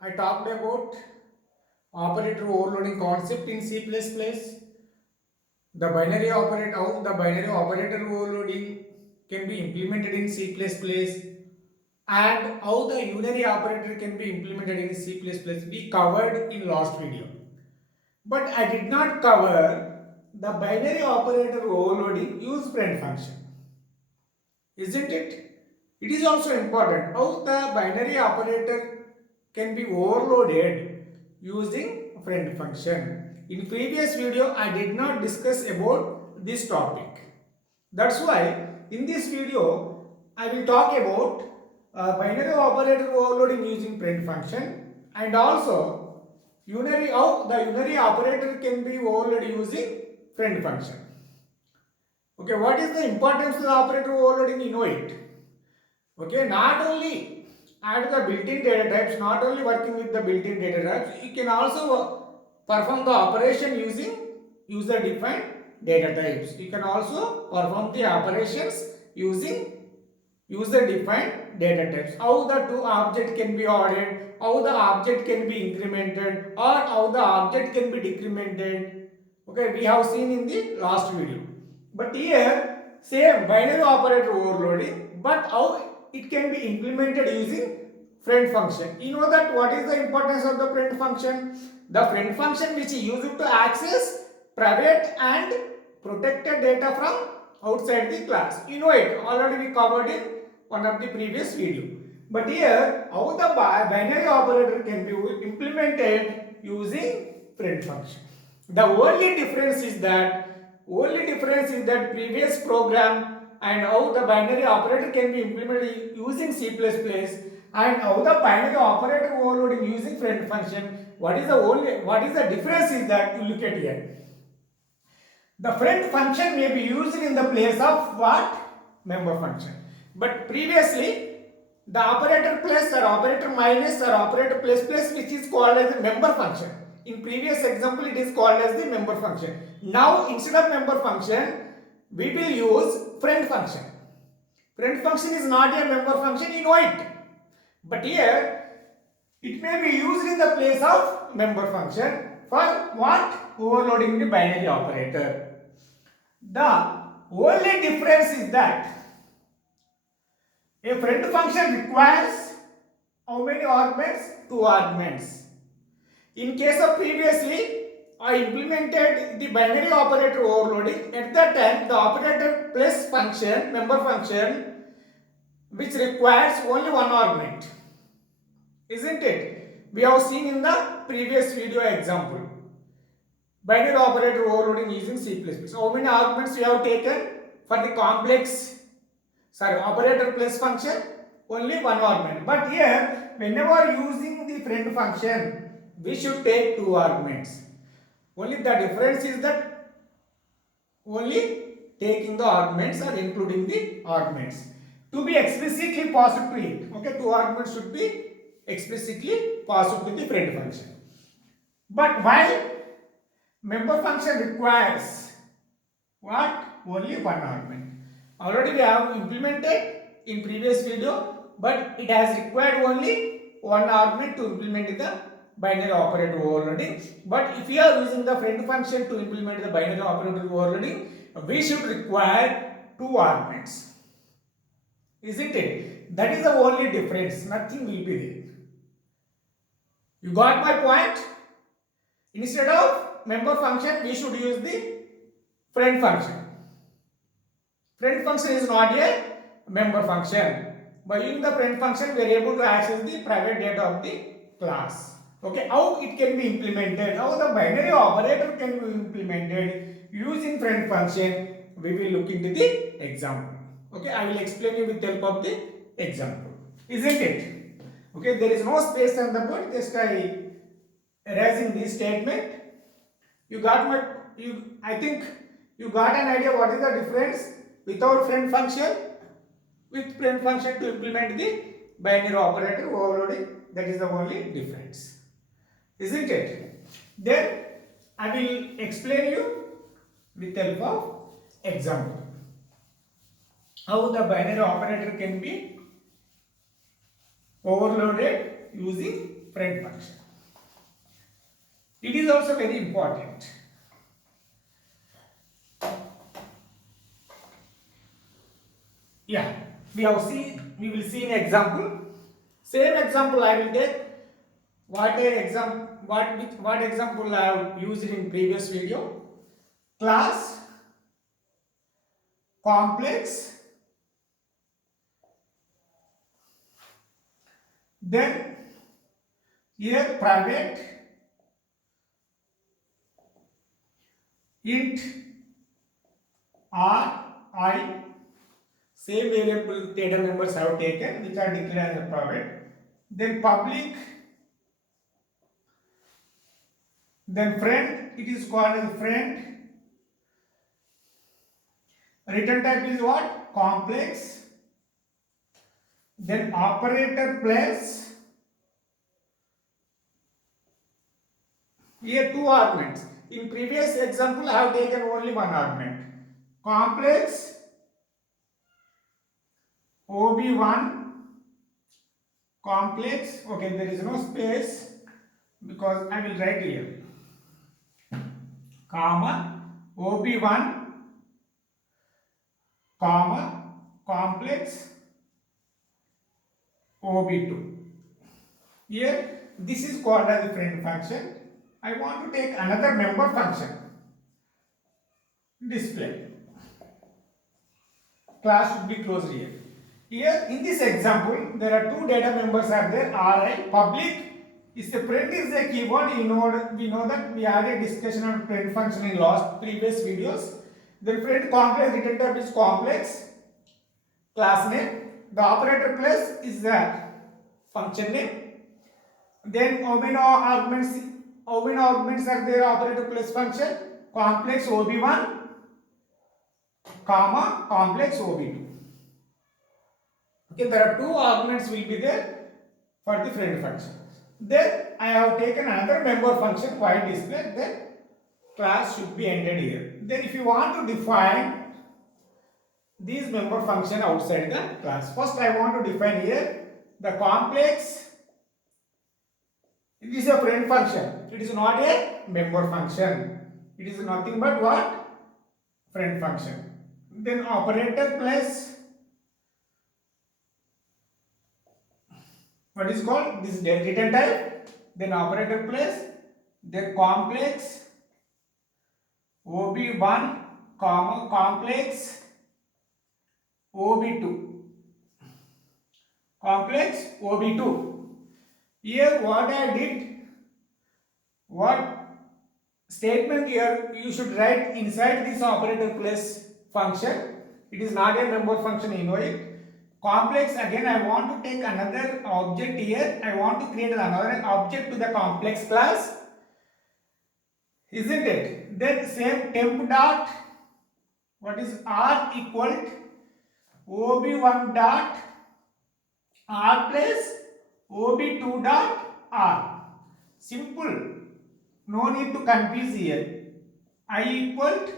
I talked about operator overloading concept in C++, the binary operator, how the binary operator overloading can be implemented in C++, and how the unary operator can be implemented in C++. We covered in last video. But I did not cover the binary operator overloading use friend function. Isn't it? It is also important how the binary operator can be overloaded using friend function. In previous video, I did not discuss about this topic. That's why in this video, I will talk about binary operator overloading using friend function and also unary how the unary operator can be overloaded using friend function. Okay, what is the importance of the operator overloading? You know it. Okay, not only add the built-in data types, not only working with the built-in data types, you can also perform the operation using user-defined data types. You can also perform the operations using user-defined data types. How the two object can be added, how the object can be incremented, or how the object can be decremented. Okay, we have seen in the last video. But here, same binary operator overloading, but how it can be implemented using friend function. You know that what is the importance of the friend function? The friend function which is used to access private and protected data from outside the class. You know it, already we covered in one of the previous video. But here, how the binary operator can be implemented using friend function. The only difference is that previous program and how the binary operator can be implemented using C++ and how the binary operator overloading using friend function. What is the difference is that you look at here. The friend function may be used in the place of what? Member function. But previously, the operator plus or operator minus or operator plus plus, which is called as a member function. In previous example, it is called as the member function. Now, instead of member function, we will use friend function. Friend function is not a member function, you know it. But here, it may be used in the place of member function for what? Overloading the binary operator. The only difference is that a friend function requires how many arguments? 2 arguments. In case of previously, I implemented the binary operator overloading. At that time, the operator plus function, member function, which requires only 1 argument. Isn't it? We have seen in the previous video example. Binary operator overloading using C++. How many arguments we have taken for the complex operator plus function? Only 1 argument. But here, whenever using the friend function, we should take 2 arguments. Only the difference is that only taking the arguments or including the arguments. To be explicitly passed to it. Okay, 2 arguments should be explicitly passed to the friend function. But while member function requires what? Only 1 argument. Already we have implemented in previous video, but it has required only 1 argument to implement the binary operator overloading. But if we are using the friend function to implement the binary operator overloading, we should require 2 arguments. Isn't it? That is the only difference. Nothing will be there. You got my point? Instead of member function, we should use the friend function. Friend function is not a member function. By using the friend function, we are able to access the private data of the class. Okay, how it can be implemented, how the binary operator can be implemented using friend function, we will look into the example. Okay, I will explain you with the help of the example. Isn't it? Okay, there is no space on the board, just I erasing this statement. You got my, I think you got an idea what is the difference without friend function, with friend function to implement the binary operator overloading. That is the only difference. Isn't it? Then I will explain you with the help of example. How the binary operator can be overloaded using friend function. It is also very important. Yeah, we will see an example. Same example I will take. What example I have used in previous video? Class, complex, then here private, int r, I, same variable data members I have taken which are declared as private, then public, then friend, it is called as friend, return type is what? Complex, then operator plus, here two arguments. In previous example I have taken only one argument. Complex OB1 complex, okay, there is no space because I will write here, comma OB1 comma complex OB2. Here this is called as the friend function. I want to take another member function, display. Class should be closed here. Here in this example there are two data members are there, Ri, public is the friend is the keyword. We know that we had a discussion on friend function in last previous videos. Then friend complex, return type is complex, class name, the operator plus is the function name, then omino arguments are there, operator plus function, complex OB1 comma complex OB2. Okay, there are two arguments will be there for the friend function. Then I have taken another member function while display, then class should be ended here. Then if you want to define these member function outside the class, first I want to define here the complex. It is a friend function, it is not a member function, it is nothing but what? Friend function. Then operator plus, what is called this return type, then operator plus, then complex OB1 comma complex OB2, complex OB2. Here what I did, what statement here you should write inside this operator plus function. It is not a member function, you know it. Complex, again I want to take another object here. I want to create another object to the complex class, isn't it? Then same temp dot, what is r equal to OB1 dot r plus OB2 dot r. Simple, no need to confuse here. I equal to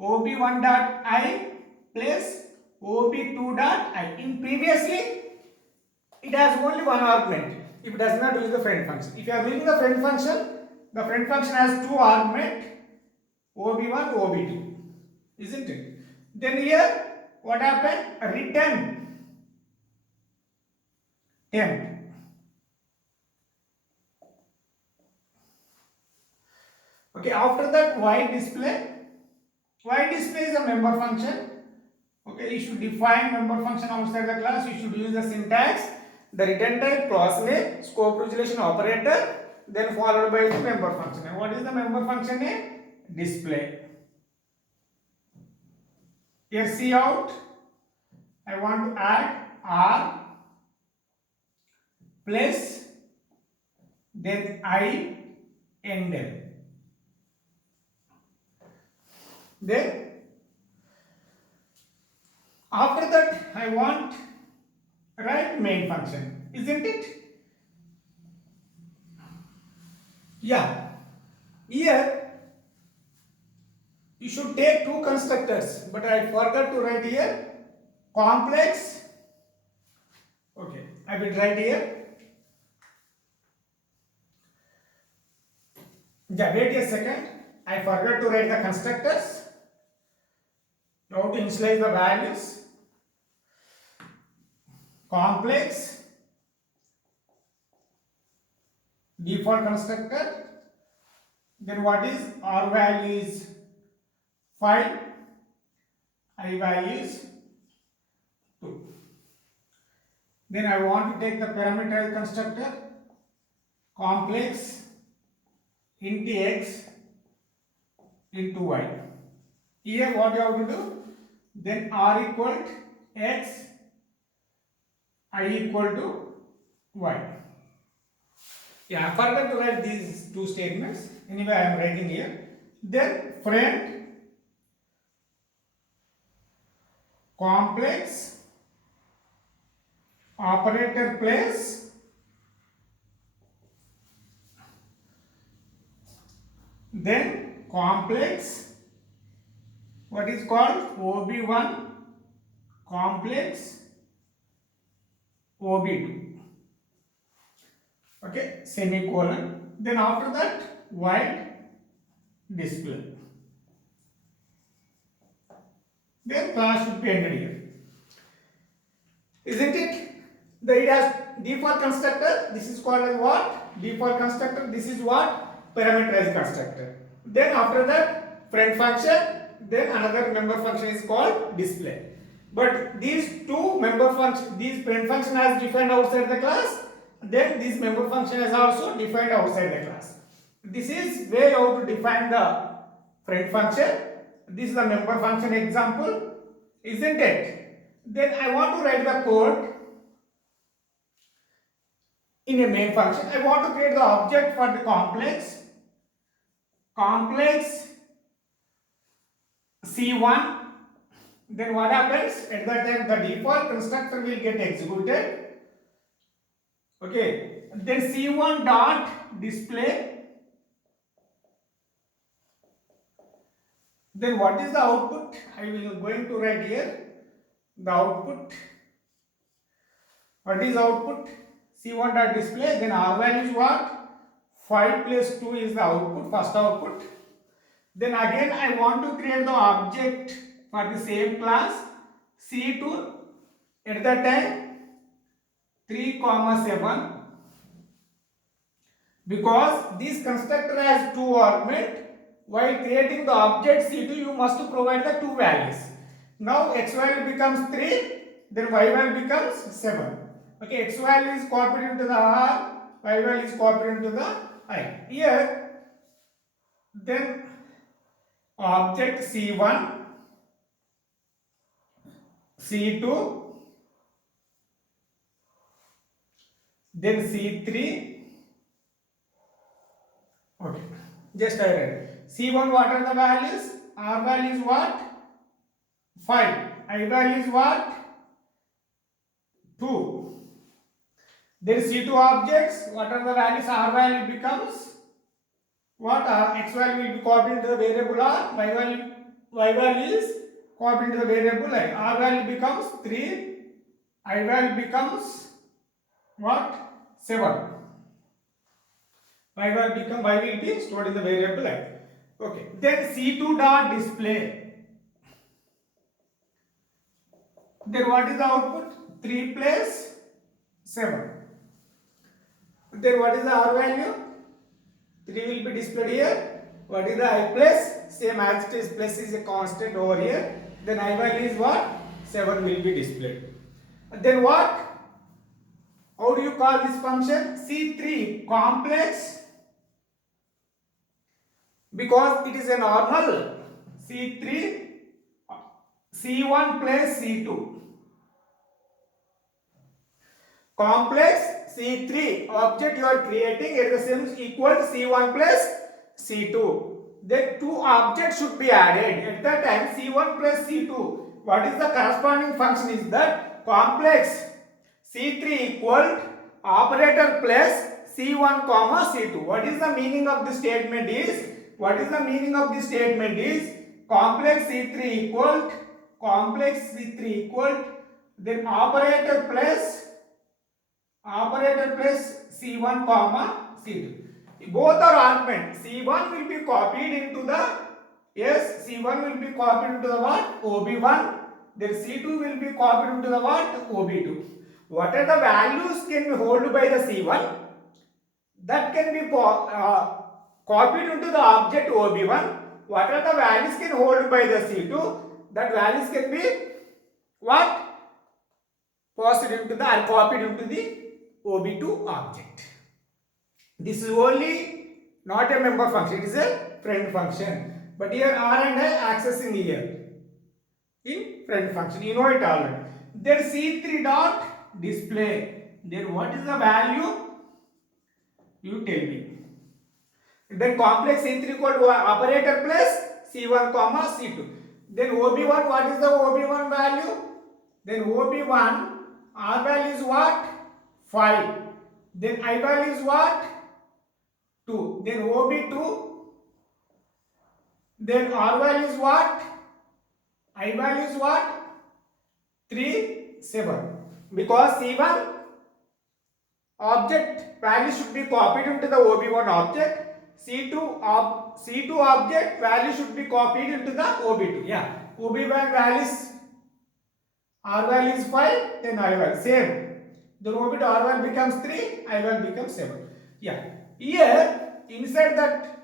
OB1 dot I plus OB2 dot I. In previously it has only one argument if it does not use the friend function. If you are using the friend function has two arguments, OB1 OB2, isn't it? Then here what happened? Return temp. Okay, after that while display is a member function. Okay, you should define member function outside the class. You should use the syntax, the return type, class name, scope resolution operator, then followed by the member function. And what is the member function name? Display. Here see out, I want to add r plus then I ended. Then after that I want write main function, isn't it? Yeah, here you should take two constructors, but I forgot to write here complex. Okay, I will write here Wait a second. I forgot to write the constructors. Now to initialize the values. Complex default constructor. Then what is R value is 5, I value is 2. Then I want to take the parameterized constructor. Complex int x into y. Here what you have to do? Then R equal to x, I equal to y. Yeah, I forgot to write these two statements. Anyway, I am writing here. Then friend complex operator place then complex what is called OB1 complex OB2. Okay, semicolon. Then after that white display. Then class should be ended here. Isn't it? It has default constructor. This is called as what? Default constructor. This is what? Parameterized constructor. Then after that friend function. Then another member function is called display. But these two member function, these friend function has defined outside the class. Then this member function is also defined outside the class. This is way how to define the friend function. This is the member function example, isn't it? Then I want to write the code in a main function. I want to create the object for the complex C1. Then what happens? At that time the default constructor will get executed. Okay. Then C1 dot display. Then what is the output? I will going to write here the output. What is output? C1 dot display. Then R value is what? 5 plus 2 is the output, first output. Then again I want to create the object for the same class C2 at that time 3, 7 because this constructor has two arguments. While creating the object C2 you must provide the two values. Now x value becomes 3, then y value becomes 7. Okay, x value is copied into the R, y value is copied into the I. Here then object C1, C2, then C3. Okay, just I read. C1 what are the values? R value is what? 5. I value is what? 2. Then C2 objects, what are the values? R value becomes what? X value will be copied into the variable R, y value is copied into the variable I. R value becomes 3, I value becomes what? 7. Y will be stored in the variable I. Okay. Then C2 dot display. Then what is the output? 3 plus 7. Then what is the R value? 3 will be displayed here. What is the I plus? Same as it is, plus is a constant over here. Then I value is what? 7 will be displayed. Then what? How do you call this function? C3 complex, because it is a normal C3 C1 plus C2 complex C3 object you are creating at the same equal to C1 plus C2. Then two objects should be added. At that time C1 plus C2, what is the corresponding function is that complex C3 equal operator plus C1 comma C2. What is the meaning of this statement is? What is the meaning of this statement is complex C3 equal then operator plus C1 comma C2. both are argument. C1 will be copied into the, yes, C1 will be copied into the what? OB1. Then C2 will be copied into the what? OB2. What are the values can be held by the C1? That can be copied into the object OB1. What are the values can hold by the C2? That values can be what? Passed into the or copied into the OB2 object. This is only not a member function, it is a friend function. But here R and I accessing here in friend function. You know it already. Then C3 dot display. Then what is the value? You tell me. Then complex C3 equal to operator plus C1 comma C2. Then OB1, what is the OB1 value? Then OB1, R value is what? 5. Then I value is what? 2. Then OB2, then R value is what? I value is what? 3, 7. Because C1 object value should be copied into the OB1 object. C2 object value should be copied into the OB2. Yeah. OB1 value is R value is 5, then I value same. Then OB2 R value becomes 3, I value becomes 7. Yeah. Here inside that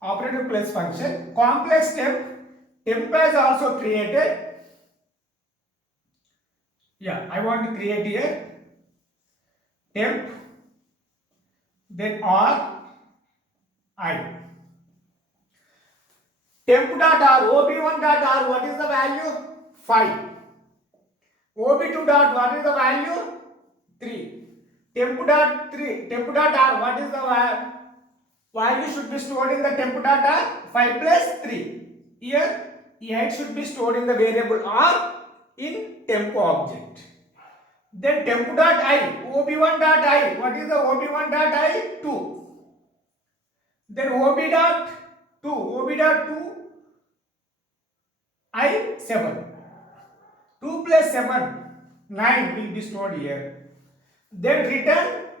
operator plus function, complex temp has also created. Yeah, I want to create here temp, then R, I. Temp dot R, OB1 dot R, what is the value? 5. OB2 dot, what is the value? 3. Temp dot R, what is the value should be stored in the temp dot R? 5 plus 3. Here, 8 should be stored in the variable R in temp object. Then temp dot I, OB1 dot I, what is the OB1 dot I? 2. Then OB dot 2, I 7. 2 plus 7, 9 will be stored here. Then return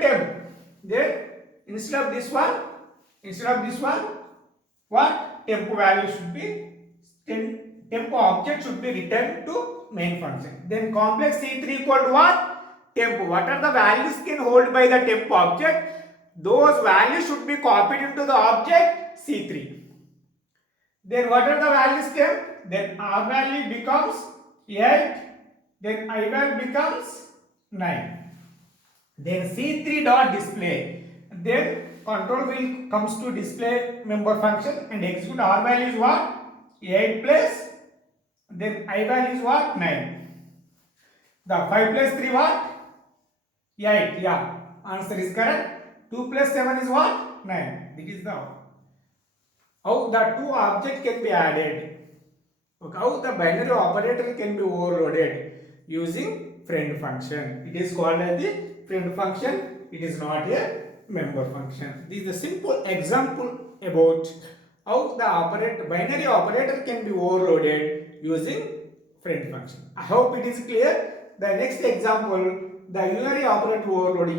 temp. Then instead of this one, what? Temp value should be, temp object should be returned to main function. Then complex C3 equal to what? Temp. What are the values can hold by the temp object? Those values should be copied into the object C3. Then what are the values temp? Then R value becomes 8. Then I value becomes 9. Then C3 dot display. Then control will comes to display member function and execute. R value is what? 8 plus. Then I value is what? 9. The 5 plus 3 what? 8. Yeah. Answer is correct. 2 plus 7 is what? 9. This is the how the two objects can be added. Okay. How the binary operator can be overloaded using friend function. It is called as the friend function. It is not a member function. This is a simple example about how the binary operator can be overloaded using friend function. I hope it is clear. The next example, the unary operator overloading.